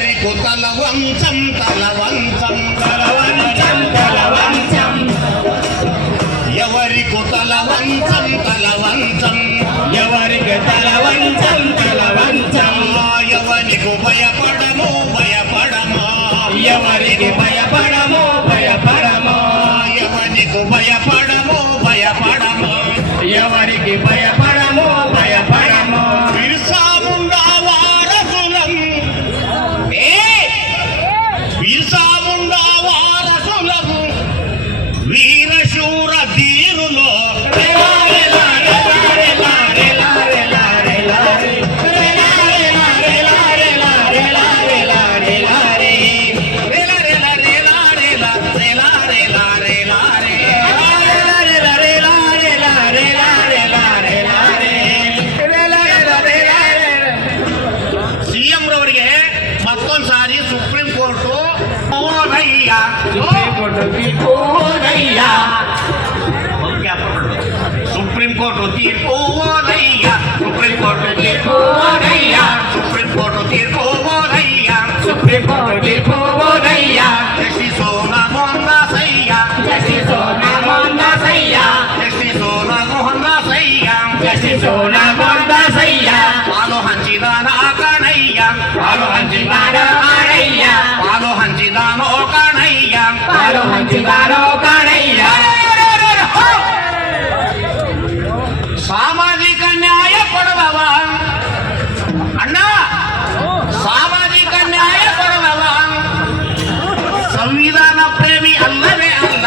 ఎవరికు తల వంచం తల వంచం తల వంచం తల వంచం ఎవరికు తల వంచం తల వంచం ఎవరికి తల వంచం తల వంచం ఎవరికి భయపడము భయపడమా ఎవరికి భయపడము భయపడము ఎవరికి భయపడము భయపడమా ఎవరికి భయపడము భయపడము బిర్సా ముండా వారసులం బిర్సా ముండా వారసులం వీరశూర ధీరులో సుప్రీంకోర్టు తీర్పు ఓదయ్యా సుప్రీంకోర్టు తీర్పు ఓదయ్యా సుప్రీంకోర్టు తీర్పు ఓదయ్యా సుప్రీంకోర్టు తీర్పు ఓదయ్యా జస్టిస్ సోనా మోహన్ దాస్ అయ్యా జస్టిస్ సోనా మోహన్ దాస్ అయ్యా జస్టిస్ సోనా మోహన్ దాస్ అయ్యా జస్టిస్ సోనా మోహన్ దాస్ అయ్యా పాలు హంచిదాన కాణయ్యా పాలు హంచిదానో కాణయ్యా పాలు హంచిదానో కాణయ్యా పాలు హంచిదానో కాణయ్యా సామాజిక న్యాయ కొడవవా అన్నా సామాజిక న్యాయ కొడవవా సంవిధాన ప్రేమి అల్లవే అల్ల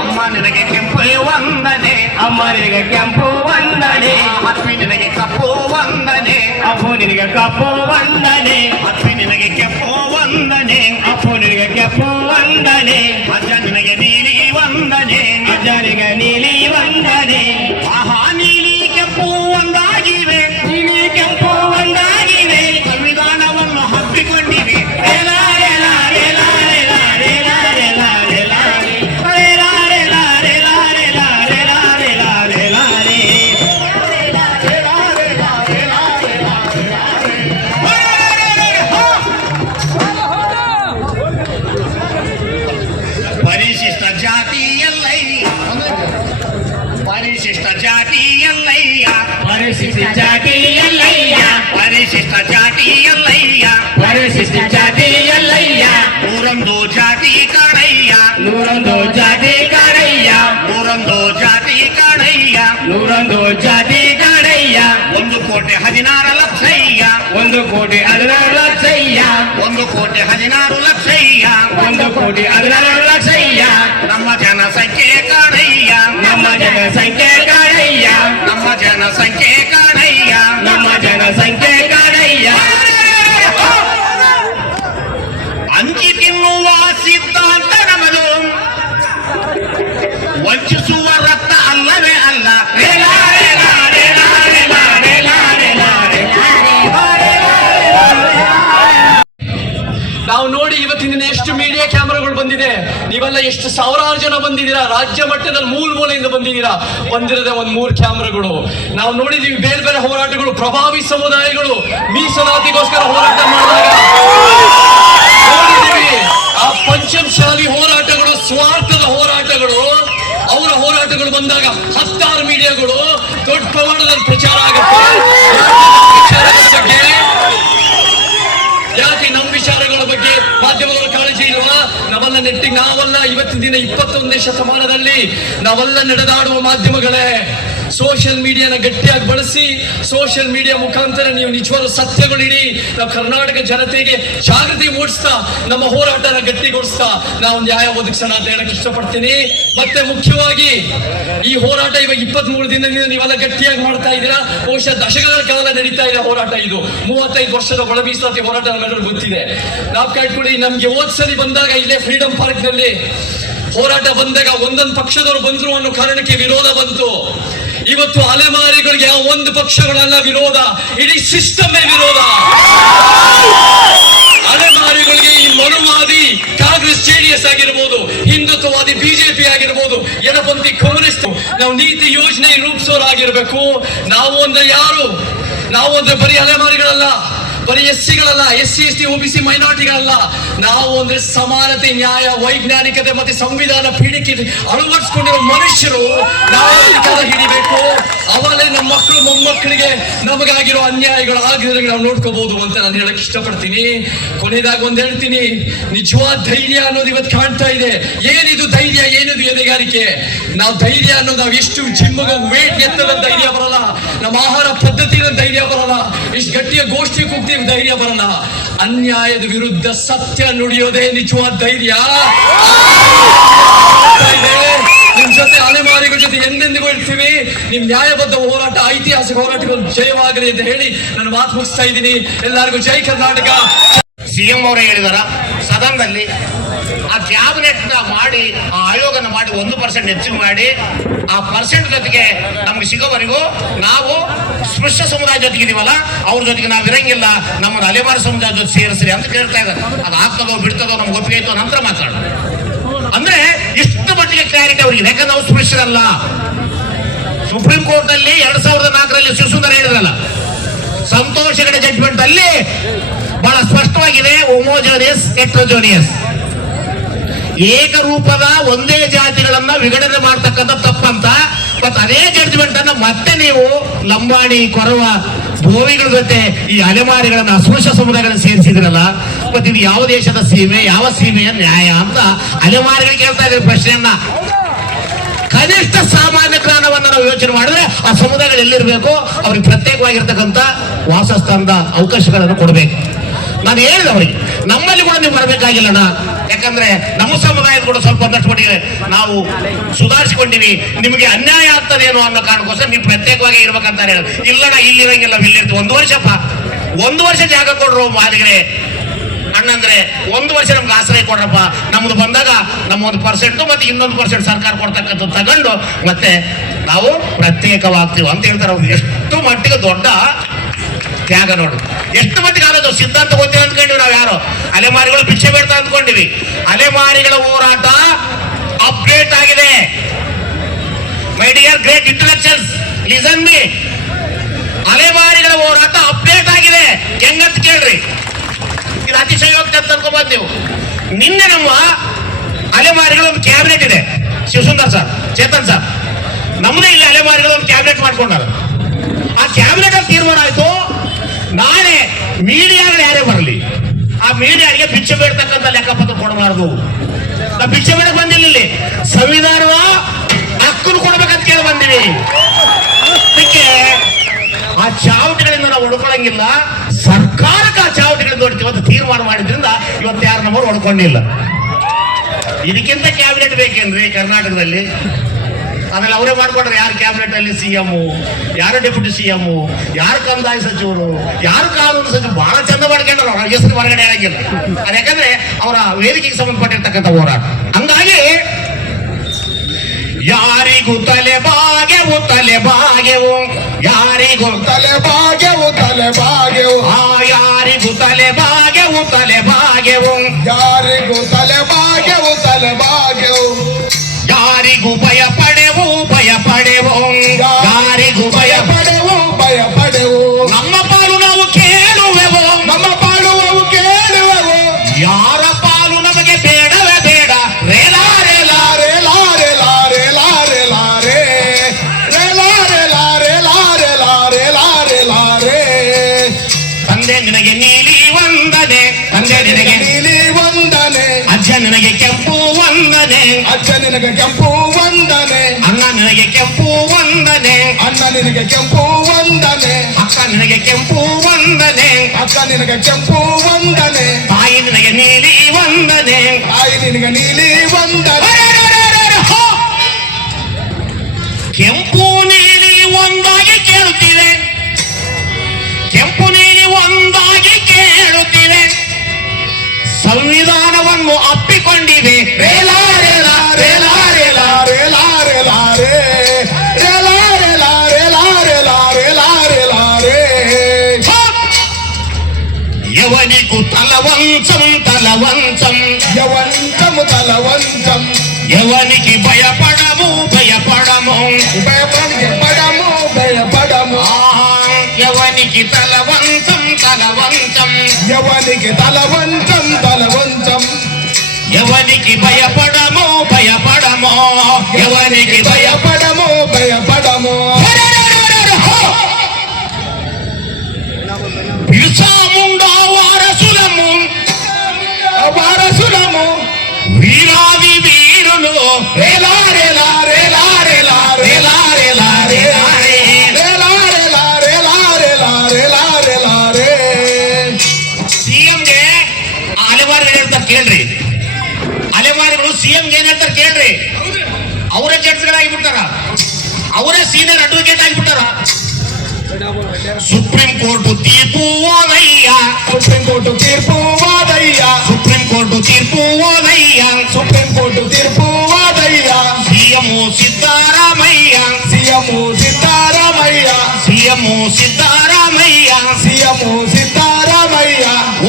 ಅಮ್ಮ ನಿನಗೆ ಕೆಂಪು ವಂದನೆ ಅಮ್ಮ ನಿನಗೆ ಕೆಂಪು ವಂದನೆ ಅಪ್ಪಿ ನಿನಗೆ ಕಪ್ಪು ವಂದನೆ ಅಪ್ಪು ನಿನಗೆ ಕಪ್ಪು ವಂದನೆ ಅಪ್ಪಿ ನಿನಗೆ ಕೆಂಪು ವಂದನೆ ಅಪ್ಪು ನಿನಗೆ ಕೆಂಪು ವಂದನೆ ಅಜ್ಜ ನಿನಗೆ ನೀಲಿ ವಂದನೆ ಅಜ್ಜನಿಗೆ ನೀಲಿ ವಂದನೆ ಆಹಾ ನೀಲಿ ಕೆಂಪು ಒಂದಾಗಿವೆ ನೀಲಿ ಕೆಂಪು ಒಂದಾಗಿವೆ ಸಂವಿಧಾನವನ್ನು ಹಬ್ಬಿಕೊಂಡಿವೆ ಪರಿಶಿಷ್ಟ ಜಾತಿಯಲ್ಲಯ್ಯ ಪರಿಶಿಷ್ಟ ಜಾತಿಯಲ್ಲಯ್ಯ ಪರಿಶಿಷ್ಟ ಜಾತಿಯಲ್ಲಯ್ಯ ಪರಿಶಿಷ್ಟ ಜಾತಿಯಲ್ಲಯ್ಯ ಪರಿಶಿಷ್ಟ ಜಾತಿಯಲ್ಲಯ್ಯ ನೂರೊಂದು ಜಾತಿ ಕಾಣಯ್ಯ ನೂರೊಂದು ಜಾತಿ ಕಾಣಯ್ಯ ನೂರೊಂದು ಜಾತಿ ಕಾಣಯ್ಯ ನೂರೊಂದು ಜಾತಿ ಕಾಣಯ್ಯ 1,16 ಲಕ್ಷಯ್ಯ 1,16 ಲಕ್ಷಯ್ಯ 1,16 ಲಕ್ಷಯ್ಯ 1,16 ಲಕ್ಷಯ್ಯ ನಮ್ಮ ಜನಸಂಖ್ಯೆ ಕಾಣಯ್ಯ ನಮ್ಮ ಜನಸಂಖ್ಯೆ ಕಾಣಯ್ಯ ನಮ್ಮ ಜನಸಂಖ್ಯೆ ಕಾಣಯ್ಯ ನಮ್ಮ ಜನಸಂಖ್ಯೆ ಕಾಣಯ್ಯ ಹಂಚಿ ತಿನ್ನುವ ಸಿದ್ಧಾಂತ ನಮ್ಮದು ವಂಚಿಸುವ ರಕ್ತ ಅಲ್ಲವೇ ಅಲ್ಲ ನಾವು ನೋಡಿ ಇವತ್ತಿನ ದಿನ ಎಷ್ಟು ಮೀಡಿಯಾ ಕ್ಯಾಮೆರಾಗಳು ಬಂದಿದೆ, ನೀವೆಲ್ಲ ಎಷ್ಟು ಸಾವಿರಾರು ಜನ ಬಂದಿದ್ದೀರಾ, ರಾಜ್ಯ ಮಟ್ಟದಲ್ಲಿ ಮೂಲೆಯಿಂದ ಬಂದಿದ್ದೀರಾ. ಬಂದಿರದೆ ಒಂದ್ 3 ಕ್ಯಾಮೆರಾಗಳು. ನಾವು ನೋಡಿದೀವಿ ಬೇರೆ ಬೇರೆ ಹೋರಾಟಗಳು, ಪ್ರಭಾವಿ ಸಮುದಾಯಗಳು ಮೀಸಲಾತಿಗೋಸ್ಕರ ಹೋರಾಟ ಮಾಡಿದಾಗ ನೋಡಿದೀವಿ. ಆ ಪಂಚಮಶಾಲಿ ಹೋರಾಟಗಳು, ಸ್ವಾರ್ಥದ ಹೋರಾಟಗಳು, ಅವರ ಹೋರಾಟಗಳು ಬಂದಾಗ 10 ಮೀಡಿಯಾಗಳು ದೊಡ್ಡ ಪ್ರಮಾಣದಲ್ಲಿ ಪ್ರಚಾರ ಆಗುತ್ತೆ. ಯಾಕೆ ನಮ್ಮ ವಿಚಾರಗಳ ಬಗ್ಗೆ ಮಾಧ್ಯಮಗಳ ಕಾಳಜಿ ಇಲ್ವಾ? ನಾವೆಲ್ಲ ನೆಟ್ಟಿಗೆ ನಾವೆಲ್ಲ ಇವತ್ತಿನ ದಿನ 21ನೇ ಶತಮಾನದಲ್ಲಿ ನಾವೆಲ್ಲ ನಡೆದಾಡುವ ಮಾಧ್ಯಮಗಳೇ. ಸೋಷಿಯಲ್ ಮೀಡಿಯಾನ ಗಟ್ಟಿಯಾಗಿ ಬಳಸಿ, ಸೋಷಿಯಲ್ ಮೀಡಿಯಾ ಮುಖಾಂತರ ನೀವು ನಿಜವಾದ ಸತ್ಯಗಳಿಡಿ. ನಾವು ಕರ್ನಾಟಕ ಜನತೆಗೆ ಜಾಗೃತಿ ಮೂಡಿಸ್ತಾ ನಮ್ಮ ಹೋರಾಟನ ಗಟ್ಟಿಗೊಳಿಸ್ತಾ ನಾವು ನ್ಯಾಯ ಒದಗಿಸೋಣ ಅಂತ ಹೇಳಕ್ ಇಷ್ಟಪಡ್ತೀನಿ. ಮತ್ತೆ ಮುಖ್ಯವಾಗಿ ಈ ಹೋರಾಟ ಇವಾಗ 23 ದಿನದಿಂದ ನೀವೆಲ್ಲ ಗಟ್ಟಿಯಾಗಿ ಮಾಡ್ತಾ ಇದ್ದೀರಾ. ಬಹುಶಃ ದಶಕಗಳ ಕಾಲ ನಡೀತಾ ಇದೆ ಹೋರಾಟ. ಇದು 35 ವರ್ಷದ ಒಳ ಮೀಸಲಾತಿ ಹೋರಾಟ ನಮ್ಮೆಲ್ಲರೂ ಗೊತ್ತಿದೆ. ನಾವು ಕಾಯ್ಕೊಳ್ಳಿ, ನಮ್ಗೆ ಹೋದ್ಸಲಿ ಬಂದಾಗ ಇಲ್ಲೇ ಫ್ರೀಡಂ ಪಾರ್ಕ್ ನಲ್ಲಿ ಹೋರಾಟ ಬಂದಾಗ ಒಂದೊಂದು ಪಕ್ಷದವರು ಬಂದ್ರು ಅನ್ನೋ ಕಾರಣಕ್ಕೆ ವಿರೋಧ ಬಂತು. ಇವತ್ತು ಅಲೆಮಾರಿಗಳಿಗೆ ಆ ಒಂದು ಪಕ್ಷಗಳಲ್ಲ ವಿರೋಧ, ಇಡೀ ಸಿಸ್ಟಮೇ ವಿರೋಧ. ಅಲೆಮಾರಿಗಳಿಗೆ ಈ ಮನುವಾದಿ ಕಾಂಗ್ರೆಸ್ ಜೆಡಿಎಸ್ ಆಗಿರ್ಬೋದು, ಹಿಂದುತ್ವವಾದಿ ಬಿಜೆಪಿ ಆಗಿರ್ಬೋದು, ಎಡಪಂಥಿ ಕಮ್ಯುನಿಸ್ಟ್, ನಾವು ನೀತಿ ಯೋಜನೆ ರೂಪಿಸೋರಾಗಿರ್ಬೇಕು. ನಾವು ಅಂದ್ರೆ ಯಾರು? ನಾವು ಅಂದ್ರೆ ಬರೀ ಅಲೆಮಾರಿಗಳಲ್ಲ, ಬರೀ ಎಸ್ಸಿಗಳಲ್ಲ, SC ST OBC ಮೈನಾರಿಟಿಗಳಲ್ಲ. ನಾವು ಅಂದ್ರೆ ಸಮಾನತೆ, ನ್ಯಾಯ, ವೈಜ್ಞಾನಿಕತೆ ಮತ್ತೆ ಸಂವಿಧಾನ ಪೀಳಿಕೆ ಅಳವಡಿಸಿಕೊಂಡಿರೋ ಮನುಷ್ಯರು. ನಾವು ಅಧಿಕಾರ ಹಿಡಿಬೇಕು, ಅವಲೇ ನಮ್ಮ ಮಕ್ಕಳು ಮೊಮ್ಮಕ್ಕಳಿಗೆ ನಮಗಾಗಿರೋ ಅನ್ಯಾಯಗಳು ಆಗಿದ್ರೆ ನಾವು ನೋಡ್ಕೋಬಹುದು ಅಂತ ನಾನು ಹೇಳಕ್ ಇಷ್ಟಪಡ್ತೀನಿ. ಕೊನೆಯದಾಗ ಒಂದ್ ಹೇಳ್ತೀನಿ, ನಿಜವಾದ ಧೈರ್ಯ ಅನ್ನೋದು ಇವತ್ತು ಕಾಣ್ತಾ ಇದೆ. ಏನಿದು ಧೈರ್ಯ, ಏನಿದು ಎದೆಗಾರಿಕೆ? ನಾವು ಧೈರ್ಯ ಅನ್ನೋದು ನಾವು ಎಷ್ಟು ಜಿಮ್ಗೆ ವೇಟ್ ಎತ್ತದ ಧೈರ್ಯ ಬರಲ್ಲ, ನಮ್ಮ ಆಹಾರ ಪದ್ಧತಿಯ ಧೈರ್ಯ ಬರಲ್ಲ, ಎಷ್ಟು ಗಟ್ಟಿಯ ಗೋಷ್ಠಿ ಕೂಗ್ತೀವಿ ಧೈರ್ಯ ಬರಲ್ಲ. ಅನ್ಯಾಯದ ವಿರುದ್ಧ ಸತ್ಯ ನುಡಿಯೋದೇ ನಿಜವಾದ ಧೈರ್ಯ. ನಿಮ್ ಜೊತೆ ಅಲೆಮಾರಿಗಳ ಜೊತೆ ಎಂದೆಂದಿಗೂ ಇರ್ತೀವಿ. ನಿಮ್ ನ್ಯಾಯಬದ್ಧ ಹೋರಾಟ, ಐತಿಹಾಸಿಕ ಹೋರಾಟಗಳು ಜಯವಾಗಲಿ ಅಂತ ಹೇಳಿ ನನ್ನ ಮಾತು ಮುಗಿಸ್ತಾ ಇದ್ದೀನಿ. ಎಲ್ಲರಿಗೂ ಜೈ ಕರ್ನಾಟಕ. ಸಿಎಂ ಅವರೇ ಹೇಳಿದಾರ ಸದನದಲ್ಲಿ, ಆ ಕ್ಯಾಬಿನೆಟ್ ಮಾಡಿ, ಆ ಆಯೋಗನ ಮಾಡಿ 1% ಹೆಚ್ಚಿಗೆ ಮಾಡಿ, ಆ ಪರ್ಸೆಂಟ್ ಜೊತೆಗೆ ನಮ್ಗೆ ಸಿಗೋವರೆಗೂ ನಾವು ಸ್ಪೃಶ್ಯ ಸಮುದಾಯ ಜೊತೆಗೆ ಇದೀವಲ್ಲ, ಅವ್ರ ಜೊತೆಗೆ ನಾವು ಇರಂಗಿಲ್ಲ, ನಮ್ಮನ್ನು ಅಲೆಮಾರಿ ಸಮುದಾಯ ಜೊತೆ ಸೇರಿಸ್ರಿ ಅಂತ ಕೇಳ್ತಾ ಇದ್ದಾರೆ. ಅದು ಆಗ್ತದೋ ಬಿಡ್ತದೋ ನಮ್ಗೆ ಒಪ್ಪಿಗೆ ಆಯ್ತೋ ನಂತರ ಮಾತಾಡೋಣ. ಅಂದ್ರೆ ಇಷ್ಟು ಮಟ್ಟಿಗೆ ಕ್ಲಾರಿಟಿ ಅವ್ರಿಗೆ, ಯಾಕಂದ್ರೆ ನಾವು ಸ್ಪೃಶ್ಯರಲ್ಲ. ಸುಪ್ರೀಂ ಕೋರ್ಟ್ ಅಲ್ಲಿ 2004ರಲ್ಲಿ ಶಿವಸುಂದರ್ ಹೇಳಿದ್ರಲ್ಲ, ಸಂತೋಷ್ ಹೆಗಡೆ ಜಡ್ಜ್ಮೆಂಟ್ ಅಲ್ಲಿ ಬಹಳ ಸ್ಪಷ್ಟವಾಗಿದೆ, ಹೋಮೋಜೋನಿಯಸ್ ಹೆಟೆರೋಜೋನಿಯಸ್, ಏಕರೂಪದ ಒಂದೇ ಜಾತಿಗಳನ್ನ ವಿಗಡಣೆ ಮಾಡ್ತಕ್ಕಂಥ ತಪ್ಪಂತ. ಮತ್ತೆ ಅದೇ ಜಡ್ಜ್ಮೆಂಟ್ ಅನ್ನ ಮತ್ತೆ ನೀವು ಲಂಬಾಣಿ, ಕೊರವ, ಬೋವಿಗಳ ಜೊತೆ ಈ ಅಲೆಮಾರಿಗಳನ್ನ, ಅಸ್ಪೃಶ್ಯ ಸಮುದಾಯಗಳನ್ನ ಸೇರಿಸಿದ್ರಲ್ಲ, ಮತ್ತೆ ಇದು ಯಾವ ದೇಶದ ಸೀಮೆ, ಯಾವ ಸೀಮೆಯ ನ್ಯಾಯ ಅಂತ ಅಲೆಮಾರಿಗಳಿಗೆ ಕೇಳ್ತಾ ಇದ್ದಾರೆ ಪ್ರಶ್ನೆಯನ್ನ. ಕನಿಷ್ಠ ಸಾಮಾನ್ಯ ಜ್ಞಾನವನ್ನ ನಾವು ಯೋಚನೆ ಮಾಡಿದ್ರೆ ಆ ಸಮುದಾಯಗಳು ಎಲ್ಲಿರ್ಬೇಕು, ಅವ್ರಿಗೆ ಪ್ರತ್ಯೇಕವಾಗಿರ್ತಕ್ಕಂಥ ವಾಸಸ್ಥಾನದ ಅವಕಾಶಗಳನ್ನು ಕೊಡಬೇಕು. ನಾನು ಹೇಳಿದೆ ಅವರಿಗೆ, ನಮ್ಮಲ್ಲಿ ಕೂಡ ನೀವು ಬರಬೇಕಾಗಿಲ್ಲಣ್ಣ, ಯಾಕಂದ್ರೆ ನಮ್ಮ ಸಮುದಾಯದ ಕೂಡ ಸ್ವಲ್ಪ ಒಂದಷ್ಟು ಮಟ್ಟಿಗೆ ನಾವು ಸುಧಾರಿಸಿಕೊಂಡಿವಿ, ನಿಮಗೆ ಅನ್ಯಾಯ ಆಗ್ತದೇನೋ ಅನ್ನೋ ಕಾರಣಕ್ಕೋಸ್ಕರ ನೀವು ಪ್ರತ್ಯೇಕವಾಗಿ ಇರ್ಬೇಕಂತ ಹೇಳಿದ್ರು. ಇಲ್ಲಣ್ಣ, ಇಲ್ಲಿರಂಗಿಲ್ಲ, ಇಲ್ಲಿರ್ತೀವಿ. 1 ವರ್ಷ ಜಾಗ ಕೊಡ್ರು ಮಾದಿಗೆ ಅಣ್ಣಂದ್ರೆ, 1 ವರ್ಷ ನಮ್ಗೆ ಆಶ್ರಯ ಕೊಡ್ರಪ್ಪ, ನಮ್ದು ಬಂದಾಗ ನಮ್ಮ 1% ಮತ್ತೆ ಇನ್ನೊಂದು % ಸರ್ಕಾರ ಕೊಡ್ತಕ್ಕಂಥ ತಗೊಂಡು ಮತ್ತೆ ನಾವು ಪ್ರತ್ಯೇಕವಾಗ್ತೀವಿ ಅಂತ ಹೇಳ್ತಾರೆ. ಅವ್ರು ಎಷ್ಟು ಮಟ್ಟಿಗೆ ದೊಡ್ಡ ತ್ಯಾಗ ನೋಡಿ, ಎಷ್ಟು ಮಟ್ಟಿಗೆ ಆಗೋದು. ಸಿದ್ಧಾಂತ ಗೊತ್ತಿಲ್ಲ ಅಂದ್ಕೊಂಡಿವಿ ನಾವು ಯಾರು, ಅಲೆಮಾರಿಗಳು ಭಿಕ್ಷೆ ಬೇಡ್ತಾ ಅಂದ್ಕೊಂಡಿವಿ. ಅಲೆಮಾರಿಗಳ ಹೋರಾಟ ಅಪ್ಡೇಟ್ ಆಗಿದೆ. My dear great intellectuals, listen me. ಅಲೆಮಾರಿಗಳ ಹೋರಾಟ ಅಪ್ಡೇಟ್ ಆಗಿದೆ. ಹೆಂಗಂತ ಕೇಳ್ರಿ, ಇದು ಅತಿಶಯೋಕ್ತಿ ಅಂತ ಅನ್ಕೋಬಹುದು ನೀವು. ನಿನ್ನೆ ನಮ್ಮ ಅಲೆಮಾರಿಗಳ ಒಂದು ಕ್ಯಾಬಿನೆಟ್ ಇದೆ, ಶಿವಸುಂದರ್ ಸರ್, ಚೇತನ್ ಸರ್, ನಮ್ಮದೇ ಇಲ್ಲಿ ಅಲೆಮಾರಿಗಳ ಒಂದು ಕ್ಯಾಬಿನೆಟ್ ಮಾಡ್ಕೊಂಡಾರ. ಆ ಕ್ಯಾಬಿನೆಟ್ ಅಲ್ಲಿ ತೀರ್ಮಾನ ಆಯ್ತು, ನಾಳೆ ಮೀಡಿಯಾಗಳು ಯಾರೇ ಬರಲಿ, ಆ ಮೀಡಿಯಾಗೆ ಭಿಕ್ಷೆ ಬೇಡ್ತಕ್ಕಂಥ ಲೆಕ್ಕಪತ್ರ ಕೊಡಬಾರ್ದು. ನಾವು ಭಿಕ್ಷೆ ಬೇಡಕ್ ಬಂದಿಲ್ಲ, ಇಲ್ಲಿ ಸಂವಿಧಾನದ ಹಕ್ಕನ್ನು ಕೊಡ್ಬೇಕಂತ ಕೇಳಿ ಬಂದಿವಿ. ಅದಕ್ಕೆ ಆ ಚಾವಟಿಗಳಿಂದ ನಾವು ಹೊಡ್ಕೊಳಂಗಿಲ್ಲ, ಸರ್ಕಾರಕ್ಕೆ ಆ ಚಾವಟಿಗಳಿಂದ ಹೊಡ್ತೀವಿ ಅಂತ ತೀರ್ಮಾನ ಮಾಡಿದ್ರಿಂದ ಇವತ್ತು ಯಾರು ನಮ್ಮವ್ರು ಹೊಡ್ಕೊಂಡಿಲ್ಲ. ಇದಕ್ಕಿಂತ ಕ್ಯಾಬಿನೆಟ್ ಬೇಕೇನ್ರಿ ಕರ್ನಾಟಕದಲ್ಲಿ? ಆಮೇಲೆ ಅವರೇ ಮಾಡ್ಕೊಂಡ್ರೆ, ಯಾರು ಕ್ಯಾಬಿನೆಟ್ ಅಲ್ಲಿ CM, ಯಾರು ಡೆಪ್ಯೂಟಿ CM, ಯಾರು ಕಂದಾಯ ಸಚಿವರು, ಯಾರು ಕಾನೂನು ಸಚಿವರು, ಬಹಳ ಚಂದ ಮಾಡ್ಕೊಂಡ್ರು. ಅವ್ರ ಹೆಸರು ಹೊರಗಡೆ ಆಗಿಲ್ಲ. ಅದು ಯಾಕಂದ್ರೆ ಅವರ ವೇದಿಕೆಗೆ ಸಂಬಂಧಪಟ್ಟಿರ್ತಕ್ಕಂಥ ಹೋರಾಟ. ಹಂಗಾಗಿ ಯಾರಿಗೂ ತಲೆ ಬಾಗೆವು, ಯಾರಿಗೂ ತಲೆ ಬಾಗೆವು ಯಾರಿಗೂ ತಲೆ ಬಾಗೆವು, ಯಾರಿಗೂ ತಲೆ ಬಾಗೆವು ಯಾರಿಗೂ ಭಯ ಪಡೆವು, ಯಾರಿಗೂ ಭಯ ಪಡೆವು ನಮ್ಮ ಪಾಲು ನಾವು ಕೇಳುವೆವು, ಯಾರ ಪಾಲು ನಮಗೆ ಬೇಡವೇ ಬೇಡ. ತಂದೆ ನಿನಗೆ ನೀಲಿ ವಂದನೆ, ಅಜ್ಜ ನಿನಗೆ ಕೆಂಪು ವಂದನೆ, ಅಣ್ಣ ನಿನಗೆ ಕೆಂಪು ವಂದನೆ, ಅಕ್ಕ ನಿನಗೆ ಕೆಂಪು ವಂದನೆ, ತಾಯಿ ನಿನಗೆ ನೀಲಿ ವಂದನೆ. ಕೆಂಪು ನೀಲಿ ಒಂದಾಗಿ ಕೇಳುತ್ತಿವೆ, ಸಂವಿಧಾನವನ್ನು ಅಪ್ಪಿಕೊಂಡಿವೆ. తలవంచం తలవంచం యవంతము తలవంతం ఎవనికి భయపడము భయపడము భయపడము భయపడము ఎవనికి తలవంచం తలవంచం యవనికి తలవంతం తలవంతం ఎవనికి భయపడము భయపడము ఎవనికి భయపడము భయపడము బిర్సాముండా వారసులము వారసులము వీరాది వీరులు రేలా రేలా రేలా రేలా రేలా రేలా రేలా రేలా రేలా రేలా రేలా రేలా రేలా ರೇ ಸಿಎಂಗೆ ಅಲೆಮಾರಿಗಳು ಹೇಳ್ತಾರೆ ಕೇಳ್ರಿ ಅಲೆಮಾರಿಗಳು ಸಿಎಂಗೆ ಏನ್ ಹೇಳ್ತಾರೆ ಕೇಳ್ರಿ ಅವರೇ ಜಡ್ಜ್ಗಳಾಗಿಬಿಟ್ಟಾರ ಅವರೇ ಸೀನಿಯರ್ ಅಡ್ವೊಕೇಟ್ ಆಗಿಬಿಟ್ಟಾರ ಸುಪ್ರೀಂ ಕೋರ್ಟ್ ತೀರ್ಪು ಓದಯ್ಯ ಸುಪ್ರೀಂ ಕೋರ್ಟ್ ತೀರ್ಪು ವಾದಯ್ಯ ಸುಪ್ರೀಂ ಕೋರ್ಟ್ ತೀರ್ಪು ಓದಯ್ಯ ಸುಪ್ರೀಂ ಕೋರ್ಟ್ ತೀರ್ಪು ವಾದಯ್ಯ CM Siddaramaiah CM Siddaramaiah CM Siddaramaiah CM Siddaramaiah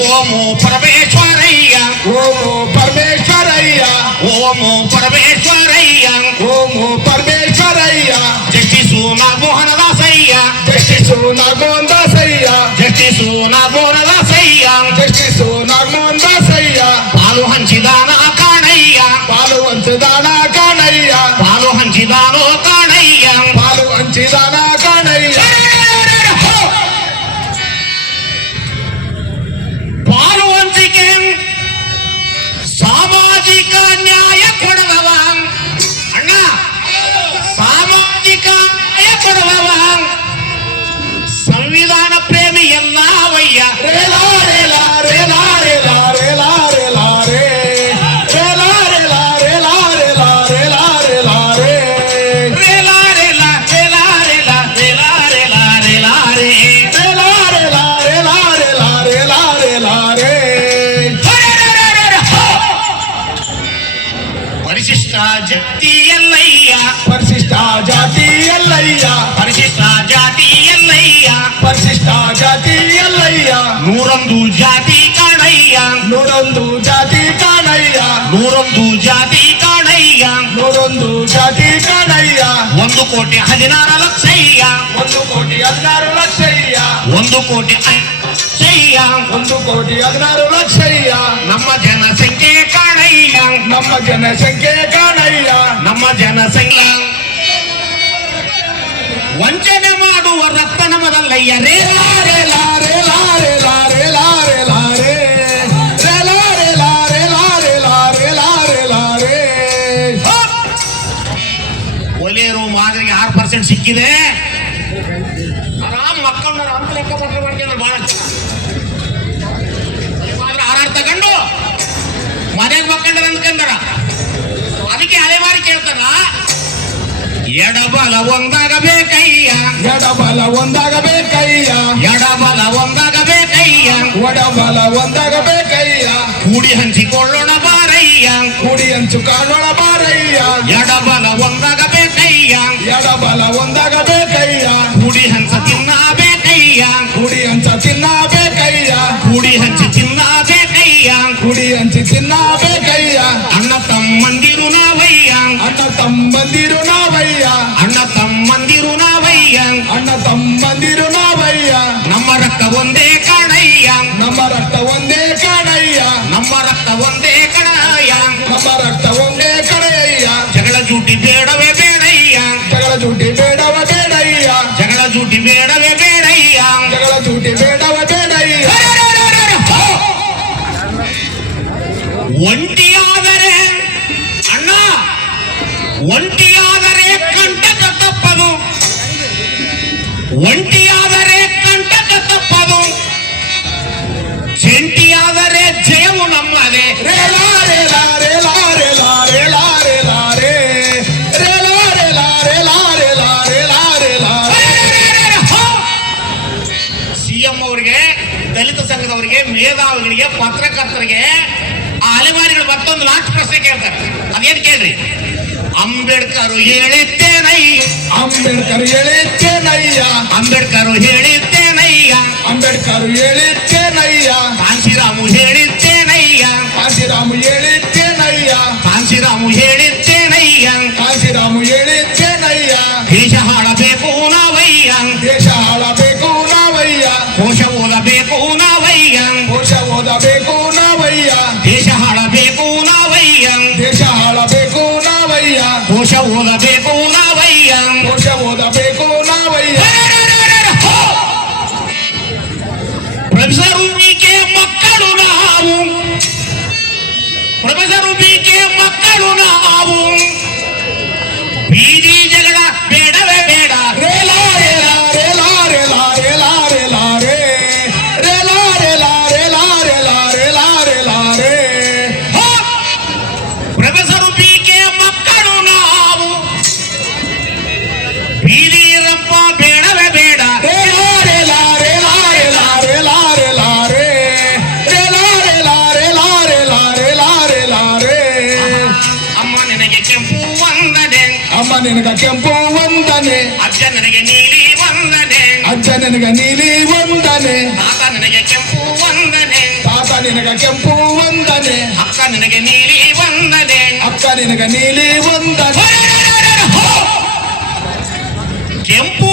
ಓಮು ಪರಮೇಶ್ವರಯ್ಯ ಓಮೋ ಪರಮೇಶ್ವರಯ್ಯ ಓಮು ಪರಮೇಶ್ವರಯ್ಯ ಓಮೋ Parameshwaraiah justice Nagamohana Dasaiah justice Nagamohan Dasaiah justice Nagamohana Dasaiah justice Nagamohan Dasaiah ಪಾಲು ಹಂಚಿದಾನ ಕಾಣಯ್ಯ ಪಾಲು ಹಂಚದಾನ ಕಾಣಯ್ಯ ಪಾಲು ಹಂಚಿದಾನೋ ಕಾಣಯ್ಯ ಪಾಲು ಹಂಚಿದಾನ ಕಾಣಯ್ಯ ಪಾಲು ಹಂಚಿಕೆ ಸಾಮಾಜಿಕ ನ್ಯಾಯ ಕೊಡುವವ ಅಣ್ಣ ಸಾಮಾಜಿಕ ನ್ಯಾಯ ಕೊಡುವವ ಸಂವಿಧಾನ ಪ್ರೇಮಿ ಎಲ್ಲವಯ್ಯ ರೇಲಾ ರೇಲಾ ರೇಲಾ ರೇಲಾ ರೇಲಾ ರೇಲಾ ರೇ ರೇಲಾ ರೇಲಾ ರೇಲಾ ರೇಲಾ ರೇಲಾ ರೇಲಾ ರೇ ರೇಲಾ ರೇಲಾ ರೇಲಾ ರೇಲಾ ರೇಲಾ ರೇಲಾ ರೇಲಾ ರೇ ರೇಲಾ ರೇಲಾ ರೇಲಾ ರೇಲಾ ರೇಲಾ ರೇಲಾ ರೇ ಪರಿಶಿಷ್ಟ ಜಾತಿಯಲ್ಲಯ್ಯ ಪರಿಶಿಷ್ಟ ಜಾತಿ ಎಲ್ಲಯ್ಯ ಪರಿಶಿಷ್ಟ ಜಾತಿಯಲ್ಲಯ್ಯ ಪರಿಶಿಷ್ಟ ಜಾತಿ ಎಲ್ಲಯ್ಯ ನೂರೊಂದು ಜಾತಿ ಕಾಣಯ್ಯ ನೂರೊಂದು ಜಾತಿ ಕಾಣಯ್ಯ ನೂರೊಂದು ಜಾತಿ ಕಾಣಯ್ಯ ನೂರೊಂದು ಜಾತಿ ಕಾಣಯ್ಯ 1,16,00,000 1,16,00,000 1,16,00,000 1,16,00,000 ನಮ್ಮ ಜನಸಂಖ್ಯೆ ಕಾಣಯ್ಯ ನಮ್ಮ ಜನಸಂಖ್ಯೆ ಕಾಣಯ್ಯ ನಮ್ಮ ಜನಸಂಖ್ಯೆ ವಂಚನೆ ಮಾಡುವ ರಕ್ತನಮದಲ್ಲಯ್ಯ ರೇಲಾ ರೇಲಾ ರೇಲಾ ರೇಲಾ ರೇಲಾ ರೇಲಾ ರೇ ರೇಲಾ ರೇಲಾ ರೇಲಾ ರೇಲಾ ರೇಲಾ ರೇಲಾ ರೇ ಒಲೆಯರು ಮಾದರಿಗೆ 6% ಸಿಕ್ಕಿದೆ ಆರಾಮ್ ಮಕ್ಕಳನ್ನ ಅಂತ ಲೆಕ್ಕ ಪತ್ರ ಮಾಡ್ಕೊಂಡ್ರೆ ಬಹಳ ಆರಾರ್ ತಗೊಂಡು ಮನೆಗೆ ಮಕ್ಕಂಡ್ರ ಅಂದ್ಕಂದಾರ ಅದಕ್ಕೆ ಅಲೆಮಾರಿ ಕೇಳ್ತಾರ ಎಡಬಲ ಒಂದಾಗಬೇಕಯ್ಯ ಎಡಬಲ ಒಂದಾಗಬೇಕಯ್ಯ ಎಡಬಲ ಒಂದಾಗಬೇಕಯ್ಯ ಒಡಬಲ ಒಂದಾಗಬೇಕಯ್ಯ ಕೂಡಿ ಹಂಚಿಕೊಳ್ಳೋಣ ಬಾರಯ್ಯ ಕೂಡಿ ಹಂಚು ಕಾಣೋಣ ಬಾರಯ್ಯ ಎಡಬಲ ಒಂದಾಗಬೇಕಯ್ಯ ಎಡಬಲ ಒಂದಾಗಬೇಕಯ್ಯ ಕೂಡಿ ಹಂಚ ತಿನ್ನಬೇಕಯ್ಯ ಕೂಡಿ ಹಂಚ ತಿನ್ನಬೇಕಯ್ಯ ಕೂಡಿ ಹಂಚಿ ತಿನ್ನಬೇಕಯ್ಯ ಕೂಡಿ ಹಂಚಿ ತಿನ್ನಬೇಕಯ್ಯ ಅಣ್ಣ ತಮ್ಮಂದಿರು ನಾವಯ್ಯ ಅಣ್ಣ ತಮ್ಮಂದಿರು ನಾವಯ್ಯ ಅಣ್ಣ ತಮ್ಮಂದಿರು ನಾವಯ್ಯ ಅಣ್ಣ ತಮ್ಮಂದಿರು ನಾವಯ್ಯ ನಮ್ಮ ರಕ್ತ ಒಂದೇ ಕಾಣಯ್ಯ ನಮ್ಮ ರಕ್ತ ಒಂದೇ ಕಾಣಯ್ಯ ನಮ್ಮ ರಕ್ತ ಒಂದೇ ಕಣಯ್ಯ ನಮ್ಮ ರಕ್ತ ಒಂದೇ ಕಡೆಯಯ್ಯ ಜಗಳ ಜೂಟಿ ಬೇಡವೇ ಬೇಡಯ್ಯ ಜಗಳ ಜೂಟಿ ಬೇಡವ ಬೇಡಯ್ಯ ಜಗಳ ಜೂಟಿ ಬೇಡವೇ ಬೇಡಯ್ಯ ಜಗಳ ಜೂಟಿ ಬೇಡವ ಬೇಡಯ್ಯ ಒಂಟಿಯಾದರೆ ಅಣ್ಣ ಒಂಟಿಯಾದರೆ ಕಂಟಕ ತಪ್ಪದು ಒಂಟಿಯಾದರೆ ಕಂಟಕ ತಪ್ಪದು ಜಂಟಿಯಾದರೆ ಜಯವು ನಮ್ಮದೇ ರೇಲಾ ರೇಲಾ ರೇಲಾ ರೇಲಾ ರೇಲಾ ರೇಲಾ ರೇ ರೇಲಾ ರೇಲಾ ರೇಲಾ ರೇಲಾ ರೇಲಾ ರೇಲಾ ಸಿಎಂ ಅವರಿಗೆ ದಲಿತ ಸಂಘದವರಿಗೆ ಮೇಧಾವಿಗಳಿಗೆ ಪತ್ರಕರ್ತರಿಗೆ ಆ ಅಲೆಮಾರಿಗಳು ಮತ್ತೊಂದು ಲಾಸ್ಟ್ ಪ್ರಶ್ನೆ ಕೇಳ್ತಾರೆ ಅದೇನು ಕೇಳ್ರಿ ಅಂಬೇಡ್ಕರ್ ಹೇಳಿದ್ದೇನಯ್ಯ ಅಂಬೇಡ್ಕರ್ ಹೇಳಿದ್ದೇನಯ್ಯ ಅಂಬೇಡ್ಕರ್ ಹೇಳಿದ್ದೇನಯ್ಯ ಅಂಬೇಡ್ಕರ್ ಹೇಳಿದ್ದೇನಯ್ಯ ಕಾಂಶಿರಾಮು ಹೇಳಿದ ಆಳಬೇಕು ನಾವಯ್ಯ ದೇಶ ಆಳಬೇಕು ನಾವಯ್ಯ ಕೋಶ ಓದಬೇಕು ನಾವಯ್ಯ ಕೋಶ ಓದಬೇಕು ನಾವಯ್ಯ ದೇಶ ಆಳಬೇಕು ನಾವಯ್ಯ ದೇಶ ಆಳಬೇಕು ನಾವಯ್ಯ ಕೋಶ ಓದಬೇಕು ನಾವಯ್ಯ ಕೋಶ ಓದಬೇಕು ನಾವಯ್ಯ ಪ್ರೊಫೆಸರ್ ಬಿಕೆ ಮಕ್ಕಳು ನಾವು ಪ್ರೊಫೆಸರ್ ಬಿಕೆ ಮಕ್ಕಳು ನಾವು ಬೀದಿ ಜಗಳ ಬೇಡವೇ ಬೇಡ ರೇಲಾ ರೇಲಾ ರೇಲಾ ರೇಲಾ ರೇಲಾ ರೇಲಾ ರೇ ರೇಲಾ ರೇಲಾ ರೇಲಾ ರೇಲಾ ರೇಲಾ ರೇಲಾ ರೇ ಪ್ರೊಫೆಸರ್ ಬಿಕೆ ಮಕ್ಕಳು ನಾವು ಬೀದಿ ರಂಪ ಬೇಡವೇ ಬೇಡ ರೇಲಾ ರೇಲಾ ರೇಲಾ ರೇಲಾ ರೇಲಾ ರೇಲಾ ರೇ ರೇಲಾ ರೇಲಾ ರೇಲಾ ರೇಲಾ ರೇಲಾ ರೇಲಾ ರೇ ಅಮ್ಮ ನಿನಗೆ ಕೆಂಪು ವಂದನೆ ಅಮ್ಮ ನಿನಗ ಕೆಂಪು ವಂದನೆ ಅಜ್ಜ ನನಗೆ ನೀಲಿ ವಂದನೆ ಅಜ್ಜ ನಿನಗ ನೀಲಿ ವಂದನೆ ತಾತ ನನಗೆ ಕೆಂಪು ವಂದನೆ ತಾತ ನಿನಗ ಕೆಂಪು ವಂದನೆ ಅಕ್ಕ ನನಗೆ ನೀಲಿ ವಂದನೆ ಅಕ್ಕ ನಿನಗ ನೀಲಿ ವಂದನೆ ಕೆಂಪು